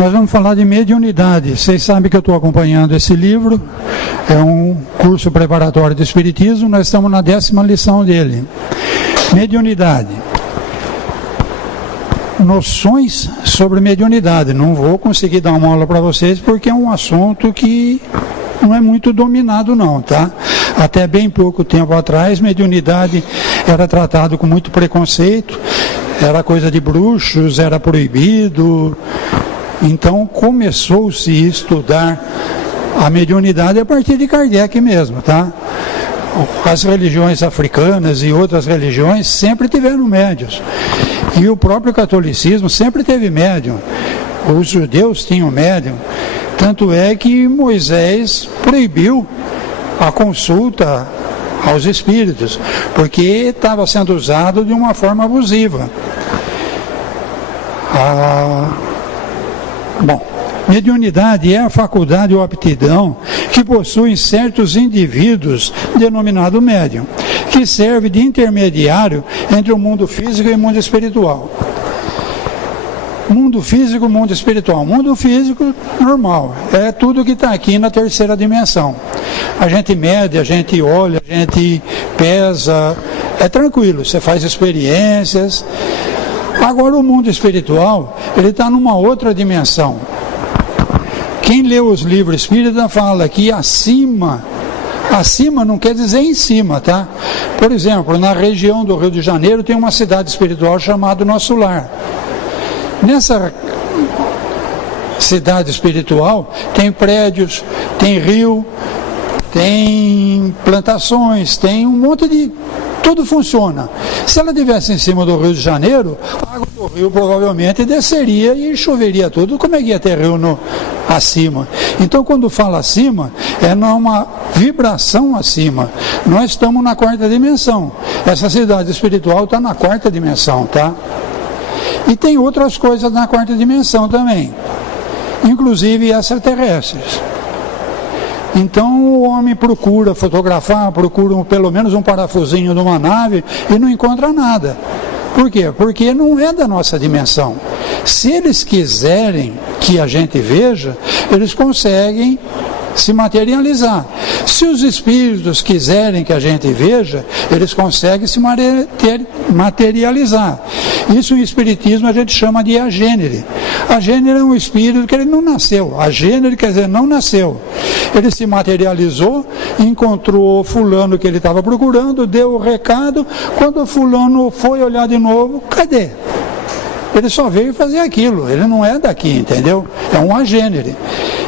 Nós vamos falar de mediunidade. Vocês sabem que eu estou acompanhando esse livro, é um curso preparatório de Espiritismo, nós estamos na 10ª lição dele. Mediunidade. Noções sobre mediunidade. Não vou conseguir dar uma aula para vocês porque é um assunto que não é muito dominado não, tá? Até bem pouco tempo atrás, mediunidade era tratado com muito preconceito, era coisa de bruxos, era proibido. Então começou-se a estudar a mediunidade a partir de Kardec mesmo, tá? As religiões africanas e outras religiões sempre tiveram médiuns. E o próprio catolicismo sempre teve médium. Os judeus tinham médium. Tanto é que Moisés proibiu a consulta aos espíritos, porque estava sendo usado de uma forma abusiva. Mediunidade é a faculdade ou aptidão que possuem certos indivíduos, denominado médium, que serve de intermediário entre o mundo físico e o mundo espiritual. Mundo físico, mundo espiritual. Mundo físico, normal, é tudo que está aqui na terceira dimensão. A gente mede, a gente olha, a gente pesa, é tranquilo, você faz experiências. Agora o mundo espiritual, ele está numa outra dimensão. Quem lê os livros espíritas fala que acima não quer dizer em cima, tá? Por exemplo, na região do Rio de Janeiro tem uma cidade espiritual chamada Nosso Lar. Nessa cidade espiritual tem prédios, tem rio, tem plantações, tem um monte de... tudo funciona. Se ela estivesse em cima do Rio de Janeiro, a água do rio provavelmente desceria e choveria tudo. Como é que ia ter rio acima? Então, quando fala acima, é numa vibração acima. Nós estamos na 4ª dimensão. Essa cidade espiritual está na 4ª dimensão, tá? E tem outras coisas na 4ª dimensão também, inclusive extraterrestres. Então o homem procura fotografar, procura pelo menos um parafusinho de uma nave e não encontra nada. Por quê? Porque não é da nossa dimensão. Se eles quiserem que a gente veja, eles conseguem se materializar. Se os espíritos quiserem que a gente veja, eles conseguem se materializar. Isso em espiritismo a gente chama de agênere. Agênere é um espírito que ele não nasceu. Agênere quer dizer não nasceu. Ele se materializou, encontrou fulano que ele estava procurando, deu o recado, quando o fulano foi olhar de novo, cadê? Ele só veio fazer aquilo, ele não é daqui, entendeu? É um agênere.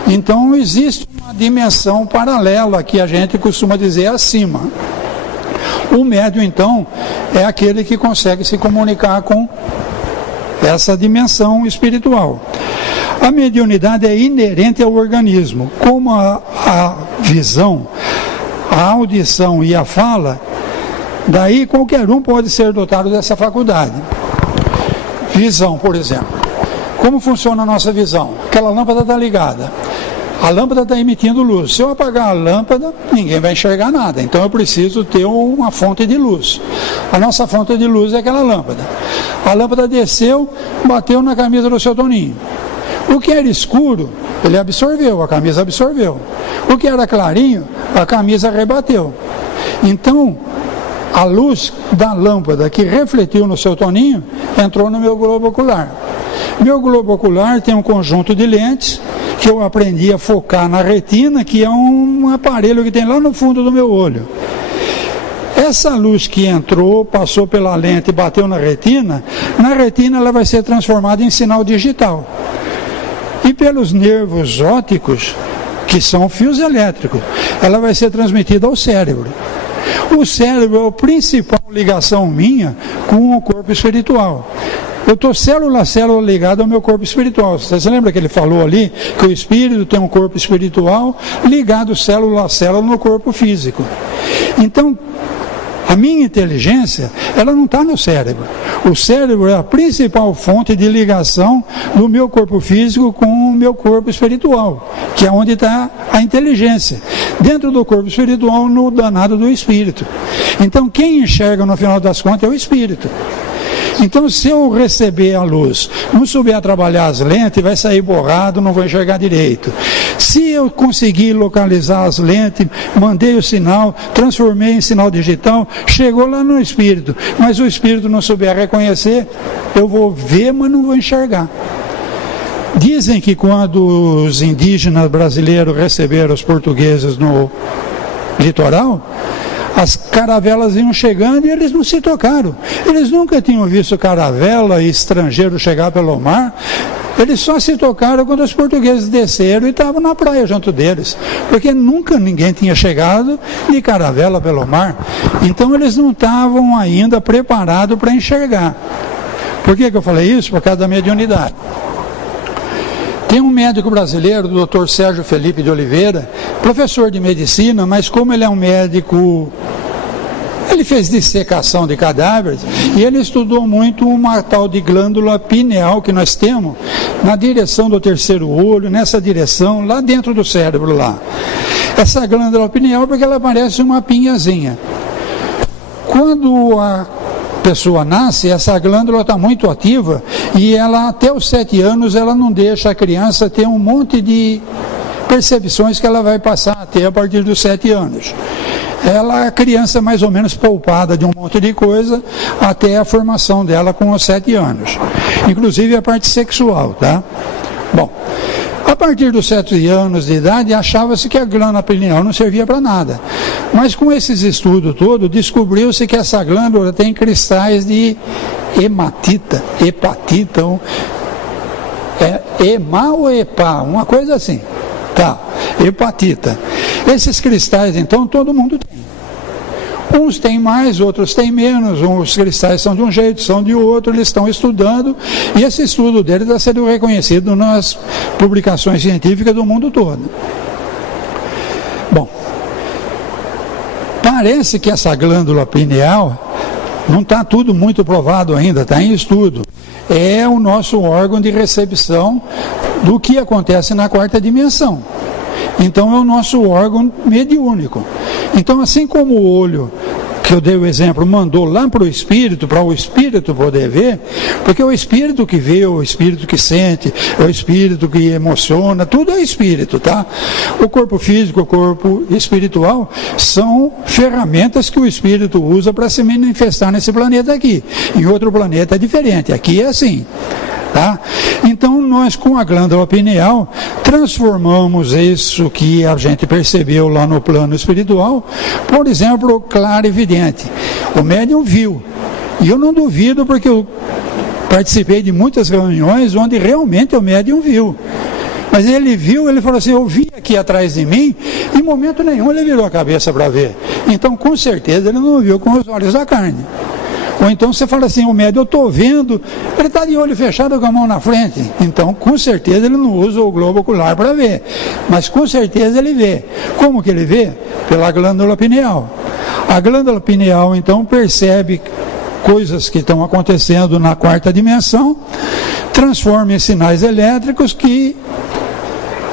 Então existe uma dimensão paralela que a gente costuma dizer acima. O médium, então, é aquele que consegue se comunicar com essa dimensão espiritual. A mediunidade é inerente ao organismo. Como a visão, a audição e a fala, daí qualquer um pode ser dotado dessa faculdade. Visão, por exemplo. Como funciona a nossa visão? Aquela lâmpada está ligada. A lâmpada está emitindo luz. Se eu apagar a lâmpada, ninguém vai enxergar nada. Então eu preciso ter uma fonte de luz. A nossa fonte de luz é aquela lâmpada. A lâmpada desceu, bateu na camisa do seu Toninho. O que era escuro, ele absorveu, a camisa absorveu. O que era clarinho, a camisa rebateu. Então, a luz da lâmpada que refletiu no seu Toninho, entrou no meu globo ocular. Meu globo ocular tem um conjunto de lentes que eu aprendi a focar na retina, que é um aparelho que tem lá no fundo do meu olho. Essa luz que entrou, passou pela lente e bateu na retina ela vai ser transformada em sinal digital. E pelos nervos ópticos, que são fios elétricos, ela vai ser transmitida ao cérebro. O cérebro é a principal ligação minha com o corpo espiritual. Eu estou célula a célula ligado ao meu corpo espiritual. Você se lembra que ele falou ali que o espírito tem um corpo espiritual ligado célula a célula no corpo físico. Então, a minha inteligência, ela não está no cérebro. O cérebro é a principal fonte de ligação do meu corpo físico com o meu corpo espiritual, que é onde está a inteligência. Dentro do corpo espiritual, no danado do espírito. Então, quem enxerga no final das contas é o espírito. Então, se eu receber a luz, não souber trabalhar as lentes, vai sair borrado, não vou enxergar direito. Se eu conseguir localizar as lentes, mandei o sinal, transformei em sinal digital, chegou lá no espírito, mas o espírito não souber reconhecer, eu vou ver, mas não vou enxergar. Dizem que quando os indígenas brasileiros receberam os portugueses no litoral, as caravelas iam chegando e eles não se tocaram. Eles nunca tinham visto caravela e estrangeiro chegar pelo mar. Eles só se tocaram quando os portugueses desceram e estavam na praia junto deles, porque nunca ninguém tinha chegado de caravela pelo mar. Então eles não estavam ainda preparados para enxergar. Por que eu falei isso? Por causa da mediunidade. Tem um médico brasileiro, o Dr. Sérgio Felipe de Oliveira, professor de medicina, mas como ele é um médico, ele fez dissecação de cadáveres e ele estudou muito uma tal de glândula pineal que nós temos na direção do terceiro olho, nessa direção, lá dentro do cérebro lá. Essa glândula pineal, porque ela parece uma pinhazinha. Quando a pessoa nasce, essa glândula está muito ativa e ela até os 7 anos ela não deixa a criança ter um monte de percepções que ela vai passar a ter a partir dos 7 anos. Ela é a criança mais ou menos poupada de um monte de coisa até a formação dela com os 7 anos. Inclusive a parte sexual, tá? Bom, a partir dos 7 anos de idade, achava-se que a glândula pineal não servia para nada. Mas com esses estudos todos, descobriu-se que essa glândula tem cristais de hepatita, ema ou epa, uma coisa assim, tá, hepatita. Esses cristais, então, todo mundo tem. Uns têm mais, outros têm menos, os cristais são de um jeito, são de outro, eles estão estudando, e esse estudo deles está sendo reconhecido nas publicações científicas do mundo todo. Bom, parece que essa glândula pineal, não está tudo muito provado ainda, está em estudo, é o nosso órgão de recepção do que acontece na 4ª dimensão. Então é o nosso órgão mediúnico. Então, assim como o olho, que eu dei o exemplo, mandou lá para o espírito poder ver, porque é o espírito que vê, o espírito que sente, é o espírito que emociona, tudo é espírito, tá? O corpo físico, o corpo espiritual são ferramentas que o espírito usa para se manifestar nesse planeta aqui. Em outro planeta é diferente, aqui é assim. Tá? Então nós com a glândula pineal transformamos isso que a gente percebeu lá no plano espiritual, por exemplo, claro e evidente, o médium viu, e eu não duvido porque eu participei de muitas reuniões onde realmente o médium viu, mas ele viu, ele falou assim, eu vi aqui atrás de mim, em momento nenhum ele virou a cabeça para ver, então com certeza ele não viu com os olhos da carne. Ou então você fala assim, o médium, eu estou vendo, ele está de olho fechado com a mão na frente. Então, com certeza, ele não usa o globo ocular para ver. Mas, com certeza, ele vê. Como que ele vê? Pela glândula pineal. A glândula pineal, então, percebe coisas que estão acontecendo na 4ª dimensão, transforma em sinais elétricos que,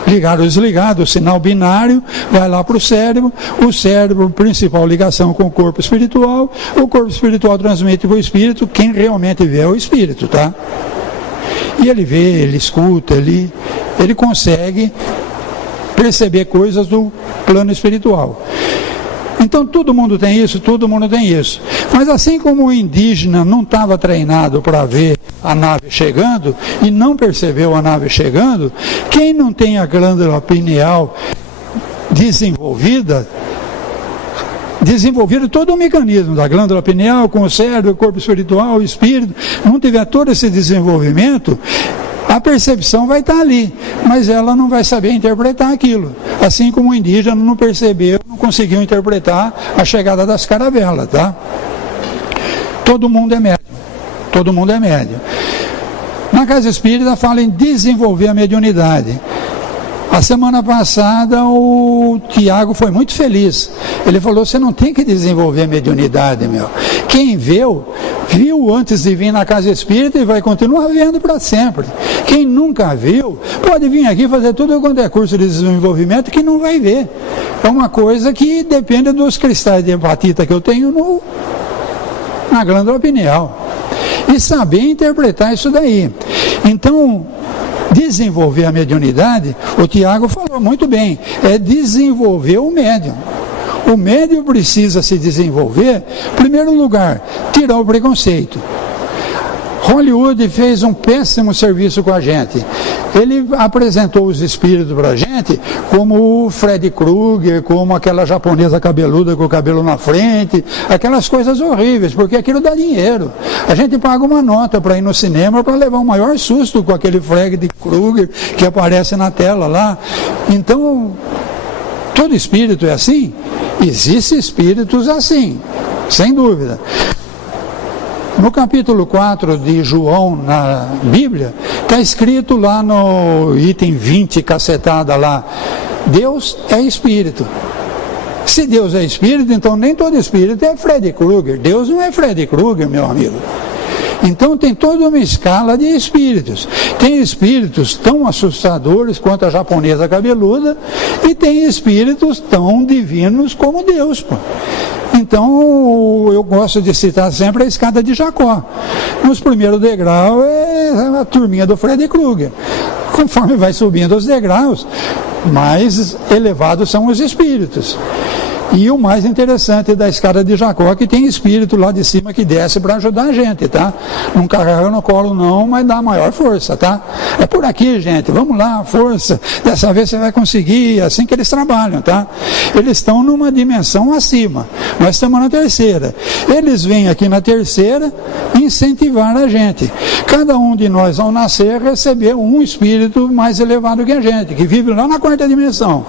ligado ou desligado, o sinal binário vai lá para o cérebro, principal ligação com o corpo espiritual transmite para o espírito, quem realmente vê é o espírito, tá? E ele vê, ele escuta, ele consegue perceber coisas do plano espiritual. Então todo mundo tem isso, Mas assim como o indígena não estava treinado para ver a nave chegando e não percebeu a nave chegando, quem não tem a glândula pineal desenvolvido todo o mecanismo da glândula pineal com o cérebro, o corpo espiritual, o espírito, não tiver todo esse desenvolvimento, a percepção vai estar ali, mas ela não vai saber interpretar aquilo. Assim como o indígena não percebeu, não conseguiu interpretar a chegada das caravelas, tá? Todo mundo é médium. Na Casa Espírita fala em desenvolver a mediunidade. A semana passada o Tiago foi muito feliz. Ele falou, você não tem que desenvolver a mediunidade, meu. Quem viu antes de vir na Casa Espírita e vai continuar vendo para sempre. Quem nunca viu, pode vir aqui fazer tudo quanto é curso de desenvolvimento que não vai ver. É uma coisa que depende dos cristais de hepatita que eu tenho na glândula pineal. e saber interpretar isso daí. Então, desenvolver a mediunidade, o Tiago falou muito bem, é desenvolver o médium. O médium precisa se desenvolver, em primeiro lugar, tirar o preconceito. Hollywood fez um péssimo serviço com a gente. Ele apresentou os espíritos para a gente como o Freddy Krueger, como aquela japonesa cabeluda com o cabelo na frente, aquelas coisas horríveis, porque aquilo dá dinheiro. A gente paga uma nota para ir no cinema para levar o maior susto com aquele Freddy Krueger que aparece na tela lá. Então, todo espírito é assim? Existem espíritos assim, sem dúvida. No capítulo 4 de João, na Bíblia, está escrito lá no item 20, cacetada lá, Deus é espírito. Se Deus é espírito, então nem todo espírito é Freddy Krueger. Deus não é Freddy Krueger, meu amigo. Então tem toda uma escala de espíritos. Tem espíritos tão assustadores quanto a japonesa cabeluda e tem espíritos tão divinos como Deus, pô. Então, eu gosto de citar sempre a escada de Jacó. Nos primeiros degraus é a turminha do Freddy Krueger. Conforme vai subindo os degraus, mais elevados são os espíritos. E o mais interessante da escada de Jacó é que tem espírito lá de cima que desce para ajudar a gente, tá? Não carrega no colo não, mas dá maior força, tá? É por aqui, gente, vamos lá, força, dessa vez você vai conseguir, é assim que eles trabalham, tá? Eles estão numa dimensão acima, nós estamos na terceira. Eles vêm aqui na terceira incentivar a gente. Cada um de nós, ao nascer, recebeu um espírito mais elevado que a gente, que vive lá na quarta dimensão.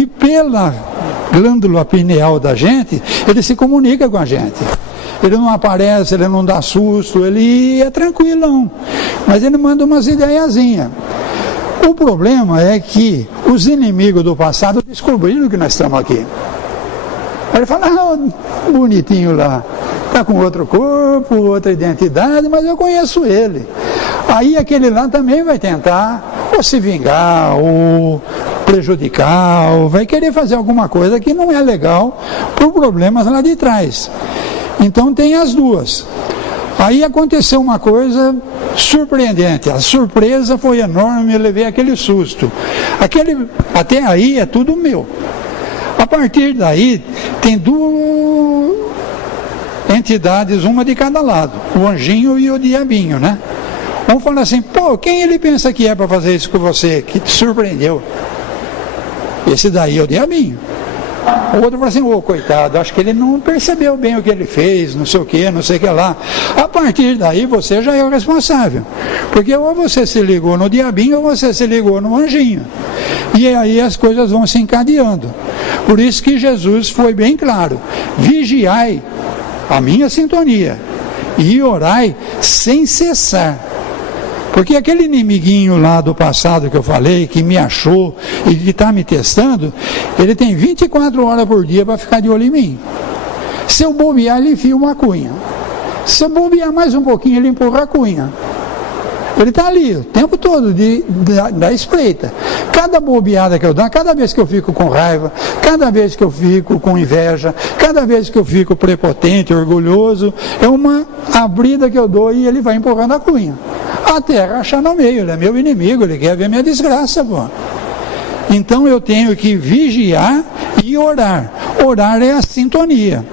E pela glândula pineal da gente, ele se comunica com a gente. Ele não aparece, ele não dá susto, ele é tranquilão, mas ele manda umas ideiazinhas. O problema é que os inimigos do passado descobriram que nós estamos aqui. Aí ele fala, bonitinho lá, está com outro corpo, outra identidade, mas eu conheço ele. Aí aquele lá também vai tentar ou se vingar, ou prejudicar, ou vai querer fazer alguma coisa que não é legal por problemas lá de trás. Então tem as duas. Aí aconteceu uma coisa surpreendente, a surpresa foi enorme, eu levei aquele susto. Até aí é tudo meu. A partir daí tem duas entidades, uma de cada lado, o anjinho e o diabinho, né? Vamos falar assim, pô, quem ele pensa que é para fazer isso com você, que te surpreendeu? Esse daí é o diabinho. O outro fala assim, coitado, acho que ele não percebeu bem o que ele fez, não sei o que lá. A partir daí você já é o responsável. Porque ou você se ligou no diabinho ou você se ligou no anjinho. E aí as coisas vão se encadeando. Por isso que Jesus foi bem claro, vigiai a minha sintonia e orai sem cessar. Porque aquele inimiguinho lá do passado que eu falei, que me achou e que está me testando, ele tem 24 horas por dia para ficar de olho em mim. Se eu bobear, ele enfia uma cunha. Se eu bobear mais um pouquinho, ele empurra a cunha. Ele está ali o tempo todo da espreita. Cada bobeada que eu dou, cada vez que eu fico com raiva, cada vez que eu fico com inveja, cada vez que eu fico prepotente, orgulhoso, é uma abrida que eu dou e ele vai empurrando a cunha. Até rachar no meio, ele é meu inimigo, ele quer ver minha desgraça, pô. Então eu tenho que vigiar e orar. Orar é a sintonia.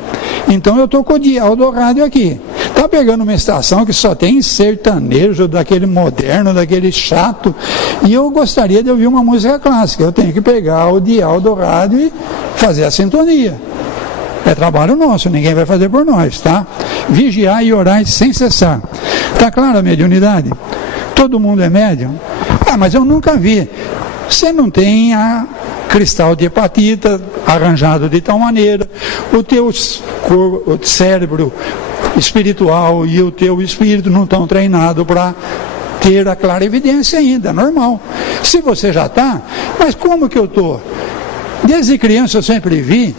Então eu estou com o dial do rádio aqui. Está pegando uma estação que só tem sertanejo, daquele moderno, daquele chato, e eu gostaria de ouvir uma música clássica. Eu tenho que pegar o dial do rádio e fazer a sintonia. É trabalho nosso, ninguém vai fazer por nós, tá? Vigiar e orar sem cessar. Está claro a mediunidade? Todo mundo é médium? Ah, mas eu nunca vi. Você não tem a cristal de hepatita arranjado de tal maneira, o teu cérebro espiritual e o teu espírito não estão treinados para ter a clarividência ainda, normal. Se você já está, mas como que eu estou? Desde criança eu sempre vi,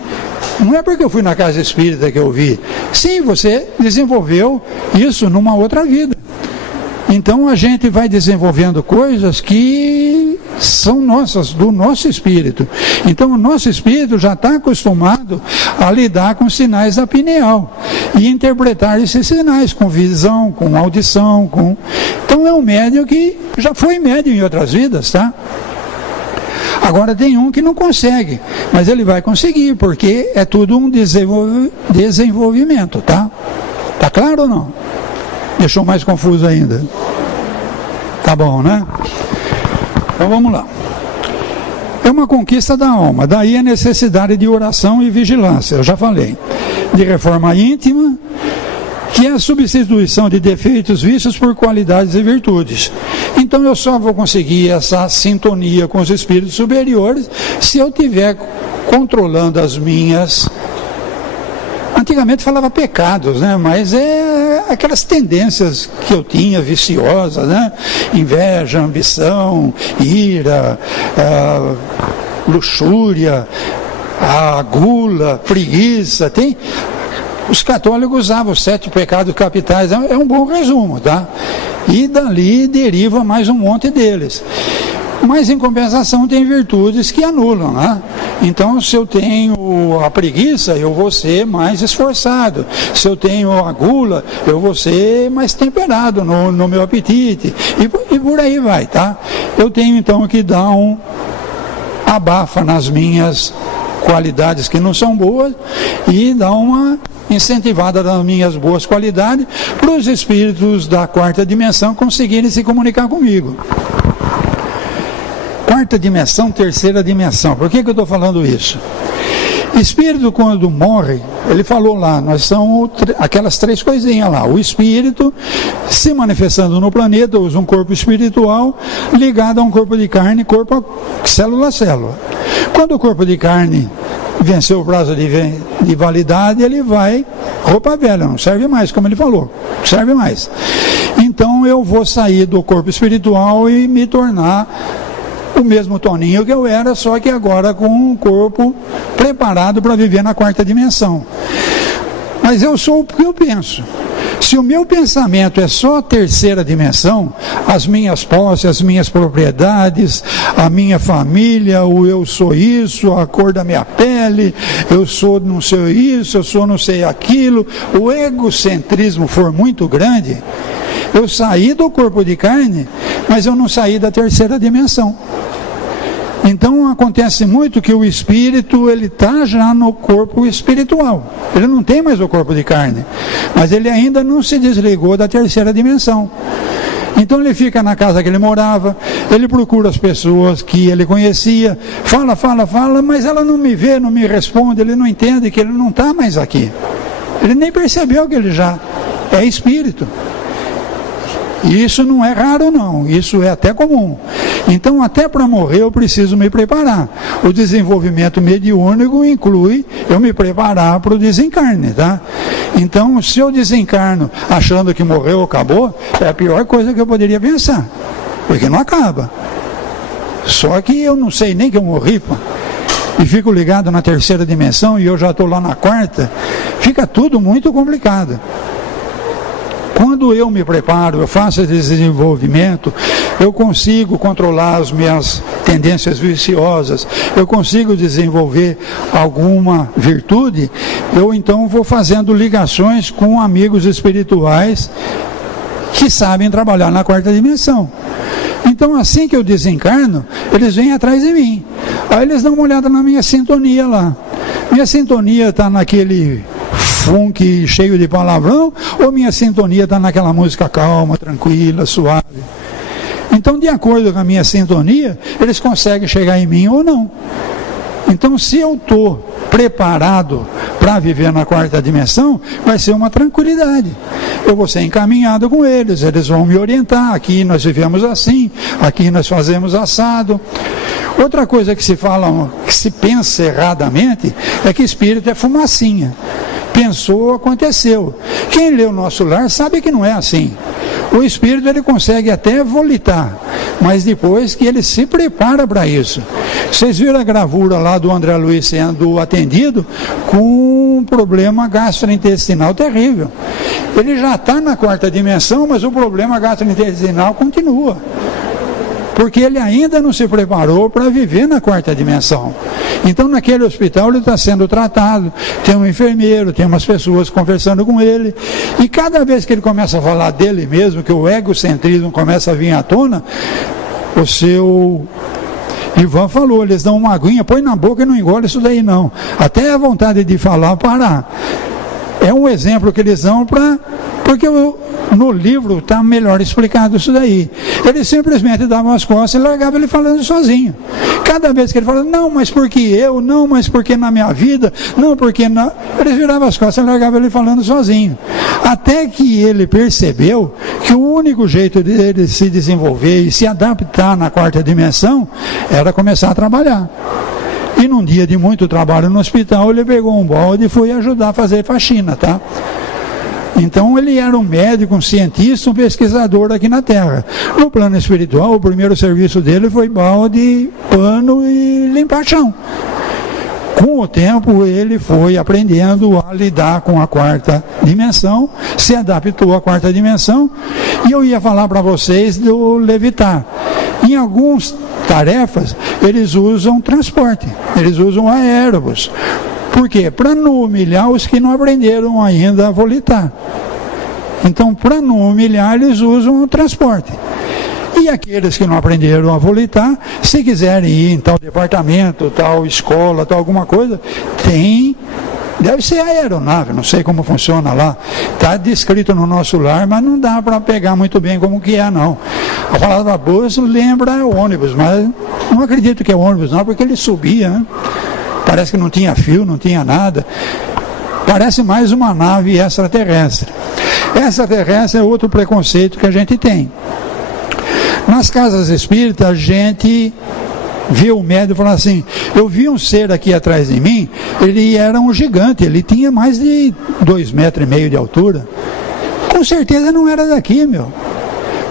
não é porque eu fui na casa espírita que eu vi. Sim, você desenvolveu isso numa outra vida. Então a gente vai desenvolvendo coisas que são nossas, do nosso espírito. Então o nosso espírito já está acostumado a lidar com sinais da pineal e interpretar esses sinais com visão, com audição, Então é um médium que já foi médium em outras vidas, tá? Agora tem um que não consegue, mas ele vai conseguir, porque é tudo um desenvolvimento, tá? Tá claro ou não? Deixou mais confuso ainda? Tá bom, né? Então vamos lá. É uma conquista da alma, daí a necessidade de oração e vigilância, eu já falei. De reforma íntima, que é a substituição de defeitos, vícios por qualidades e virtudes. Então eu só vou conseguir essa sintonia com os espíritos superiores se eu estiver controlando as minhas... Antigamente falava pecados, né? Mas é aquelas tendências que eu tinha, viciosas, né? Inveja, ambição, ira, luxúria, a gula, preguiça. Os católicos usavam os 7 pecados capitais, é um bom resumo, tá? E dali deriva mais um monte deles. Mas em compensação tem virtudes que anulam, né? Então se eu tenho a preguiça, eu vou ser mais esforçado. Se eu tenho a gula, eu vou ser mais temperado no meu apetite. E por aí vai, tá? Eu tenho então que dar um abafa nas minhas qualidades que não são boas e dar uma incentivada nas minhas boas qualidades para os espíritos da 4ª dimensão conseguirem se comunicar comigo. 4ª dimensão, 3ª dimensão. Por que eu estou falando isso? Espírito, quando morre, ele falou lá, nós somos aquelas 3 coisinhas lá. O espírito se manifestando no planeta, usa um corpo espiritual ligado a um corpo de carne, corpo célula a célula. Quando o corpo de carne venceu o prazo de validade, ele vai, roupa velha, não serve mais, como ele falou, não serve mais. Então eu vou sair do corpo espiritual e me tornar o mesmo Toninho que eu era, só que agora com um corpo preparado para viver na 4ª dimensão. Mas eu sou o que eu penso. Se o meu pensamento é só a 3ª dimensão, as minhas posses, as minhas propriedades, a minha família, o eu sou isso, a cor da minha pele, eu sou não sei isso, eu sou não sei aquilo, o egocentrismo for muito grande, eu saí do corpo de carne, mas eu não saí da 3ª dimensão. Então acontece muito que o espírito, ele está já no corpo espiritual. Ele não tem mais o corpo de carne, mas ele ainda não se desligou da 3ª dimensão. Então ele fica na casa que ele morava, ele procura as pessoas que ele conhecia, fala, mas ela não me vê, não me responde, ele não entende que ele não está mais aqui. Ele nem percebeu que ele já é espírito. E isso não é raro não, isso é até comum. Então até para morrer eu preciso me preparar. O desenvolvimento mediúnico inclui eu me preparar para o desencarne, tá? Então se eu desencarno achando que morreu ou acabou, é a pior coisa que eu poderia pensar, porque não acaba. Só que eu não sei nem que eu morri, pô. E fico ligado na 3ª dimensão e eu já estou lá na 4ª, fica tudo muito complicado. Quando eu me preparo, eu faço esse desenvolvimento, eu consigo controlar as minhas tendências viciosas, eu consigo desenvolver alguma virtude, eu então vou fazendo ligações com amigos espirituais que sabem trabalhar na 4ª dimensão. Então assim que eu desencarno, eles vêm atrás de mim. Aí eles dão uma olhada na minha sintonia lá. Minha sintonia está naquele funk cheio de palavrão, ou minha sintonia está naquela música calma, tranquila, suave. Então, de acordo com a minha sintonia, eles conseguem chegar em mim ou não. Então, se eu estou preparado para viver na 4ª dimensão, vai ser uma tranquilidade. Eu vou ser encaminhado com eles, eles vão me orientar. Aqui nós vivemos assim, aqui nós fazemos assado. Outra coisa que se fala, que se pensa erradamente, é que espírito é fumacinha. Pensou, aconteceu. Quem lê o Nosso Lar sabe que não é assim. O espírito ele consegue até volitar, mas depois que ele se prepara para isso. Vocês viram a gravura lá do André Luiz sendo atendido com um problema gastrointestinal terrível. Ele já está na 4ª dimensão, mas o problema gastrointestinal continua. porque ele ainda não se preparou para viver na quarta dimensão. Então naquele hospital ele está sendo tratado, tem um enfermeiro, tem umas pessoas conversando com ele, e cada vez que ele começa a falar dele mesmo, que o egocentrismo começa a vir à tona, o seu Ivan falou, eles dão uma aguinha, põe na boca e não engole isso daí não, até a vontade de falar parar. É um exemplo que eles dão porque no livro está melhor explicado isso daí. Eles simplesmente davam as costas e largavam ele falando sozinho. Cada vez que ele falava, não, mas porque eu, não, mas porque na minha vida, não, porque não. Eles viravam as costas e largavam ele falando sozinho. Até que ele percebeu que o único jeito dele se desenvolver e se adaptar na quarta dimensão era começar a trabalhar. E num dia de muito trabalho no hospital, ele pegou um balde e foi ajudar a fazer faxina, tá? Então ele era um médico, um cientista, um pesquisador aqui na Terra. No plano espiritual, o primeiro serviço dele foi balde, pano e limpar chão. Com o tempo ele foi aprendendo a lidar com a quarta dimensão, se adaptou à quarta dimensão, e eu ia falar para vocês do levitar. Em algumas tarefas eles usam transporte, eles usam aérobus. Por quê? Para não humilhar os que não aprenderam ainda a volitar. Então, para não humilhar, eles usam o transporte. E aqueles que não aprenderam a volitar, se quiserem ir em tal departamento, tal escola, tal alguma coisa, deve ser aeronave, não sei como funciona lá. Está descrito no nosso lar, mas não dá para pegar muito bem como que é, não. A palavra bus lembra ônibus, mas não acredito que é ônibus, não, porque ele subia, né? Parece que não tinha fio, não tinha nada. Parece mais uma nave extraterrestre. Extraterrestre é outro preconceito que a gente tem. Nas casas espíritas, a gente vê o médium e fala assim, eu vi um ser aqui atrás de mim, ele era um gigante, ele tinha mais de 2,5 metros de altura. Com certeza não era daqui, meu.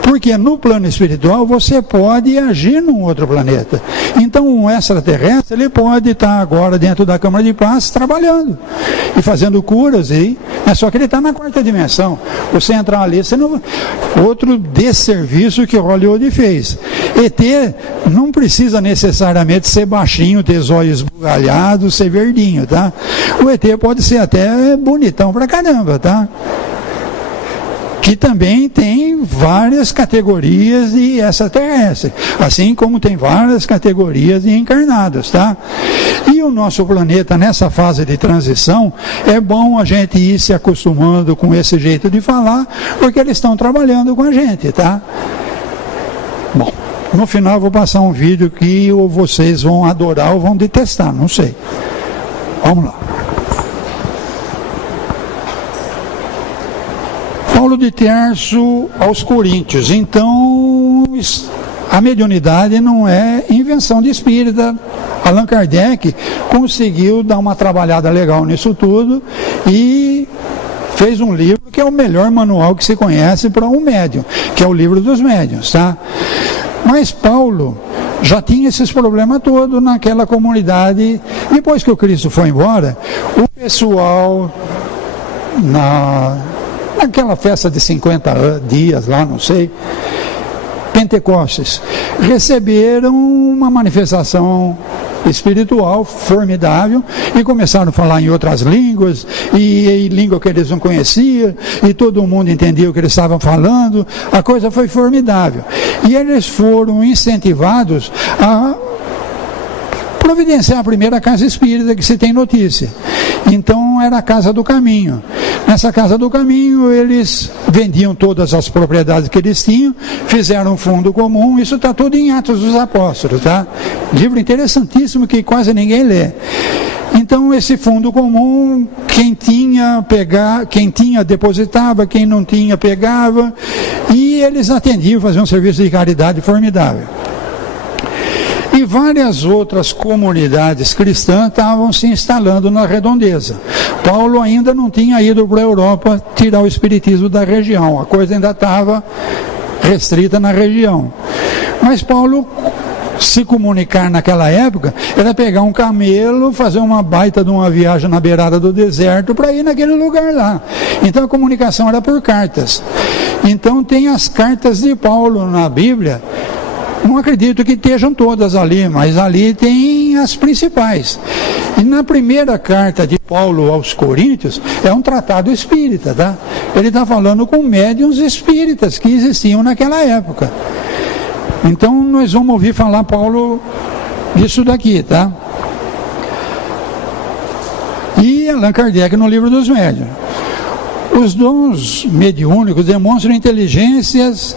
Porque no plano espiritual você pode agir num outro planeta. Então um extraterrestre, ele pode estar agora dentro da Câmara de Paz trabalhando e fazendo curas, só que ele está na quarta dimensão. Você entrar ali, você não... Outro desserviço que Hollywood fez. ET não precisa necessariamente ser baixinho, ter os olhos esbugalhados, ser verdinho, tá? O ET pode ser até bonitão pra caramba, tá? Que também tem várias categorias de extraterrestre, assim como tem várias categorias de encarnados, tá? E o nosso planeta, nessa fase de transição, é bom a gente ir se acostumando com esse jeito de falar, porque eles estão trabalhando com a gente, tá? Bom, no final eu vou passar um vídeo que ou vocês vão adorar ou vão detestar, não sei. Vamos lá. Paulo de Tarso aos Coríntios. Então, a mediunidade não é invenção de espírita. Allan Kardec conseguiu dar uma trabalhada legal nisso tudo e fez um livro que é o melhor manual que se conhece para um médium, que é o Livro dos Médiuns, tá? Mas Paulo já tinha esses problemas todos naquela comunidade. Depois que o Cristo foi embora, o pessoal naquela festa de 50 dias lá, não sei, Pentecostes, receberam uma manifestação espiritual formidável e começaram a falar em outras línguas e língua que eles não conheciam e todo mundo entendia o que eles estavam falando. A coisa foi formidável e eles foram incentivados a providenciar a primeira casa espírita que se tem notícia. Então era a Casa do Caminho. Nessa Casa do Caminho eles vendiam todas as propriedades que eles tinham, fizeram um fundo comum. Isso está tudo em Atos dos Apóstolos, tá? Livro interessantíssimo que quase ninguém lê. Então esse fundo comum, quem tinha depositava, quem não tinha pegava, e eles atendiam, faziam um serviço de caridade formidável. E várias outras comunidades cristãs estavam se instalando na redondeza. Paulo ainda não tinha ido para a Europa tirar o espiritismo da região, a coisa ainda estava restrita na região. Mas Paulo se comunicar naquela época era pegar um camelo, fazer uma baita de uma viagem na beirada do deserto para ir naquele lugar lá. Então a comunicação era por cartas. Então tem as cartas de Paulo na Bíblia, Não acredito que estejam todas ali, mas ali tem as principais. E na primeira carta de Paulo aos Coríntios, é um tratado espírita, tá? Ele está falando com médiuns espíritas que existiam naquela época. Então nós vamos ouvir falar Paulo disso daqui, tá? E Allan Kardec no Livro dos Médiuns. Os dons mediúnicos demonstram inteligências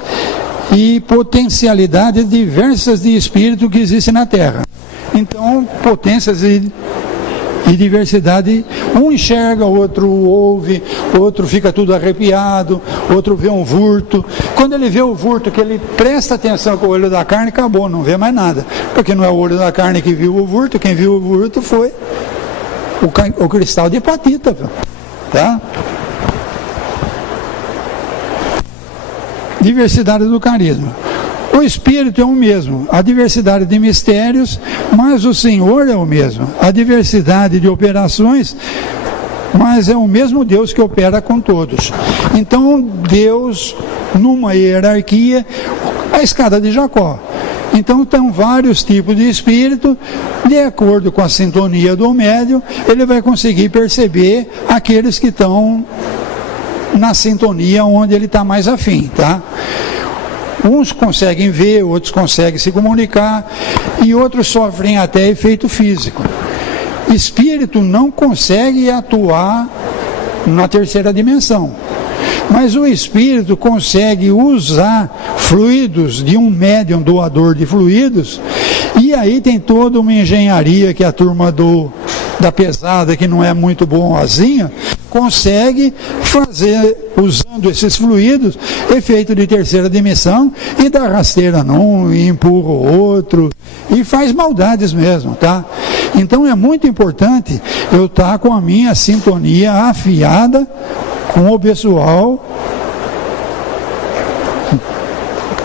e potencialidades diversas de espírito que existem na Terra. Então, potências e diversidade, um enxerga, outro ouve, outro fica tudo arrepiado, outro vê um vulto. Quando ele vê o vulto, que ele presta atenção com o olho da carne, acabou, não vê mais nada. Porque não é o olho da carne que viu o vulto, quem viu o vulto foi o cristal de hepatita, tá? Diversidade do carisma. O Espírito é o mesmo, a diversidade de mistérios, mas o Senhor é o mesmo. A diversidade de operações, mas é o mesmo Deus que opera com todos. Então, Deus, numa hierarquia, a escada de Jacó. Então, tem vários tipos de espírito, de acordo com a sintonia do médium, ele vai conseguir perceber aqueles que estão na sintonia onde ele está mais afim, tá? Uns conseguem ver, outros conseguem se comunicar e outros sofrem até efeito físico. Espírito não consegue atuar na terceira dimensão, mas o espírito consegue usar fluidos de um médium doador de fluidos, e aí tem toda uma engenharia que a turma da pesada, que não é muito boazinha, consegue fazer, usando esses fluidos, efeito de terceira dimensão, e dá rasteira num, e empurra o outro, e faz maldades mesmo, tá? Então é muito importante eu estar com a minha sintonia afiada com o pessoal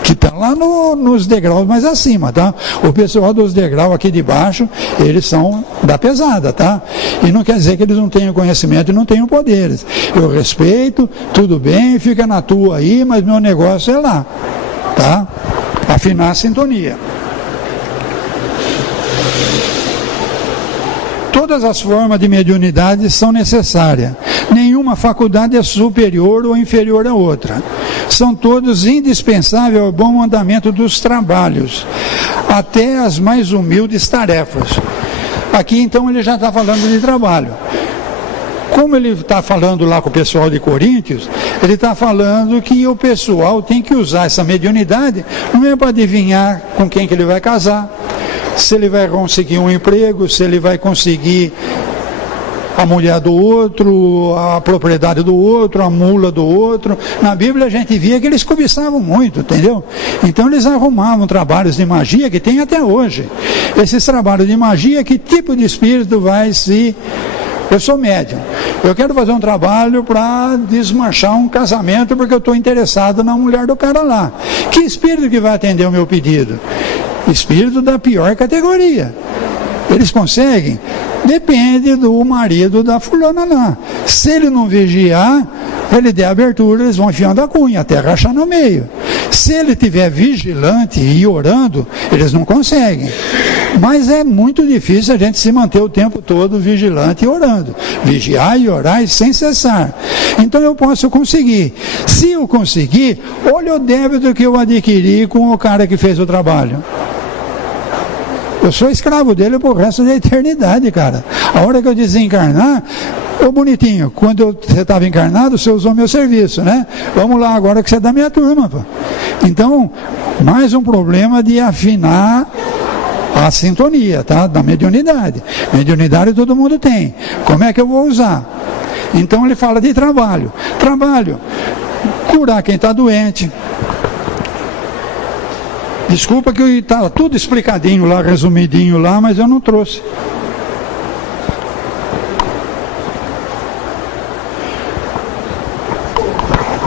que está lá nos degraus mais acima, tá? O pessoal dos degraus aqui de baixo, eles são da pesada, tá? E não quer dizer que eles não tenham conhecimento e não tenham poderes. Eu respeito, tudo bem, fica na tua aí, mas meu negócio é lá, tá? Afinar a sintonia. Todas as formas de mediunidade são necessárias. Nenhuma faculdade é superior ou inferior a outra. São todos indispensáveis ao bom andamento dos trabalhos, até as mais humildes tarefas. Aqui então ele já está falando de trabalho. Como ele está falando lá com o pessoal de Coríntios, ele está falando que o pessoal tem que usar essa mediunidade, não é para adivinhar com quem que ele vai casar, se ele vai conseguir um emprego, se ele vai conseguir a mulher do outro, a propriedade do outro, a mula do outro. Na Bíblia a gente via que eles cobiçavam muito, entendeu? Então eles arrumavam trabalhos de magia que tem até hoje. Esses trabalhos de magia, que tipo de espírito vai se... Eu sou médium, eu quero fazer um trabalho para desmanchar um casamento porque eu estou interessado na mulher do cara lá. Que espírito que vai atender o meu pedido? Espírito da pior categoria. Eles conseguem? Depende do marido da fulana lá. Se ele não vigiar, ele der abertura, eles vão enfiando a cunha até rachar no meio. Se ele estiver vigilante e orando, eles não conseguem. Mas é muito difícil a gente se manter o tempo todo vigilante e orando. Vigiar e orar sem cessar. Então eu posso conseguir. Se eu conseguir, olha o débito que eu adquiri com o cara que fez o trabalho. Eu sou escravo dele pro resto da eternidade, cara. A hora que eu desencarnar, ô bonitinho, quando você estava encarnado, você usou meu serviço, né? Vamos lá agora que você é da minha turma, pô. Então, mais um problema de afinar a sintonia, tá? Da mediunidade. Mediunidade todo mundo tem. Como é que eu vou usar? Então ele fala de trabalho. Trabalho, curar quem está doente. Desculpa que estava tudo explicadinho lá, resumidinho lá, mas eu não trouxe.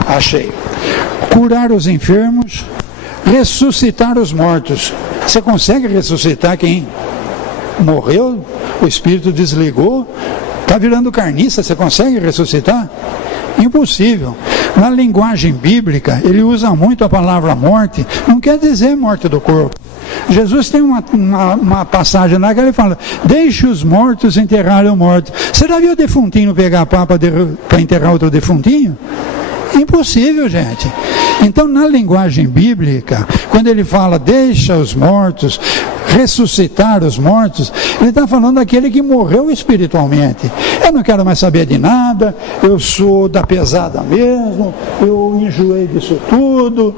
Achei. Curar os enfermos, ressuscitar os mortos. Você consegue ressuscitar quem morreu, o espírito desligou, está virando carniça, você consegue ressuscitar? Impossível. Na linguagem bíblica, ele usa muito a palavra morte, não quer dizer morte do corpo. Jesus tem uma passagem lá que ele fala: deixe os mortos enterrarem o morto. Você já viu o defuntinho pegar pá para enterrar outro defuntinho? Impossível, gente. Então, na linguagem bíblica, quando ele fala deixa os mortos, ressuscitar os mortos, ele está falando daquele que morreu espiritualmente. Eu não quero mais saber de nada, eu sou da pesada mesmo, eu enjoei disso tudo.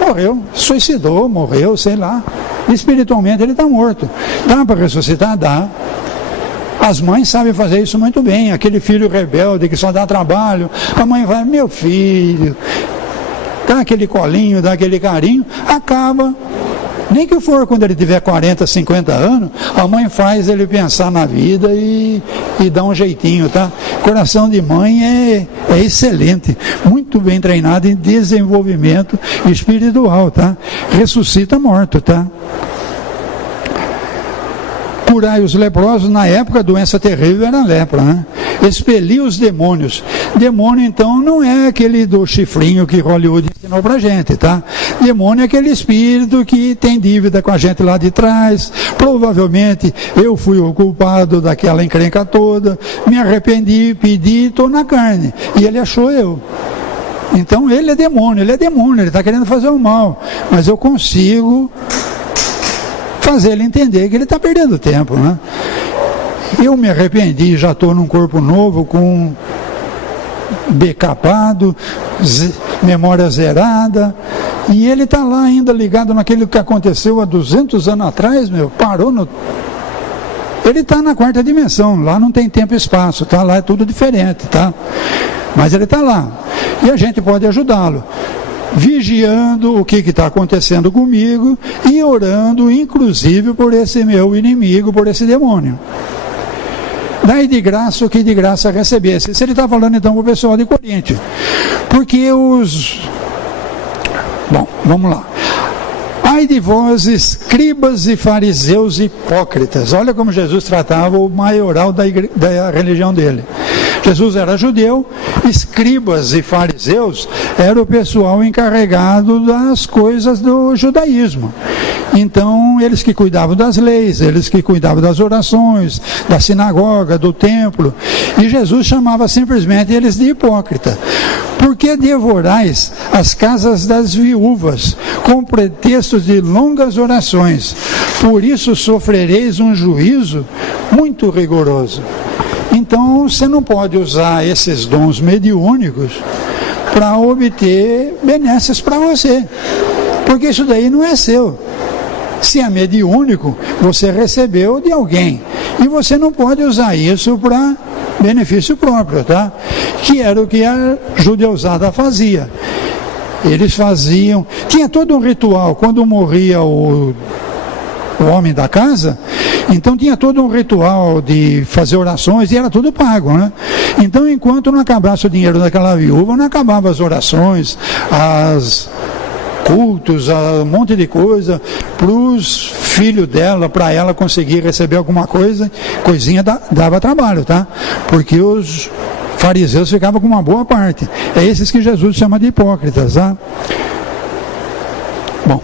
Morreu, suicidou, morreu, sei lá. Espiritualmente ele está morto. Dá para ressuscitar? Dá. As mães sabem fazer isso muito bem. Aquele filho rebelde que só dá trabalho, a mãe vai: meu filho, dá aquele colinho, dá aquele carinho, acaba. Nem que for quando ele tiver 40, 50 anos, a mãe faz ele pensar na vida e dá um jeitinho, tá? Coração de mãe é excelente, muito bem treinado em desenvolvimento espiritual, tá? Ressuscita morto, tá? Curai os leprosos, na época a doença terrível era a lepra, né? Expelir os demônios. Demônio, então, não é aquele do chifrinho que Hollywood ensinou pra gente, tá? Demônio é aquele espírito que tem dívida com a gente lá de trás. Provavelmente eu fui o culpado daquela encrenca toda, me arrependi, pedi, estou na carne. E ele achou eu. Então ele é demônio, ele está querendo fazer o mal. Mas eu consigo fazer ele entender que ele está perdendo tempo, né? Eu me arrependi, já estou num corpo novo, com decapado, memória zerada, e ele está lá ainda ligado naquilo que aconteceu há 200 anos atrás, parou no... Ele está na quarta dimensão, lá não tem tempo e espaço, tá? Lá é tudo diferente, tá? Mas ele está lá, e a gente pode ajudá-lo, vigiando o que está acontecendo comigo e orando, inclusive, por esse meu inimigo, por esse demônio. Dai de graça o que de graça recebesse. Se ele está falando então para o pessoal de Corinto, porque Bom, vamos lá. Ai de vós, escribas e fariseus hipócritas. Olha como Jesus tratava o maioral da religião dele. Jesus era judeu, escribas e fariseus era o pessoal encarregado das coisas do judaísmo. Então, eles que cuidavam das leis, eles que cuidavam das orações, da sinagoga, do templo. E Jesus chamava simplesmente eles de hipócrita. Por que devorais as casas das viúvas, com pretextos de longas orações? Por isso sofrereis um juízo muito rigoroso. Então, você não pode usar esses dons mediúnicos para obter benesses para você, porque isso daí não é seu. Se é mediúnico, você recebeu de alguém, e você não pode usar isso para benefício próprio, tá? Que era o que a judeusada fazia. Eles faziam, tinha todo um ritual, quando morria o homem da casa, então tinha todo um ritual de fazer orações e era tudo pago, né? Então, enquanto não acabasse o dinheiro daquela viúva, não acabavam as orações, as cultos, um monte de coisa para os filhos dela, para ela conseguir receber alguma coisinha dava trabalho, tá? Porque os fariseus ficavam com uma boa parte. É esses que Jesus chama de hipócritas, tá? Bom,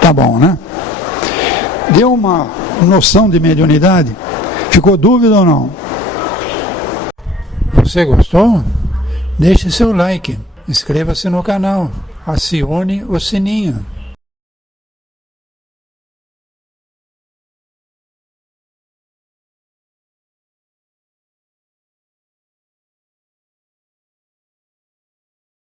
tá bom, né? Deu uma noção de mediunidade? Ficou dúvida ou não? Você gostou? Deixe seu like, inscreva-se no canal, acione o sininho.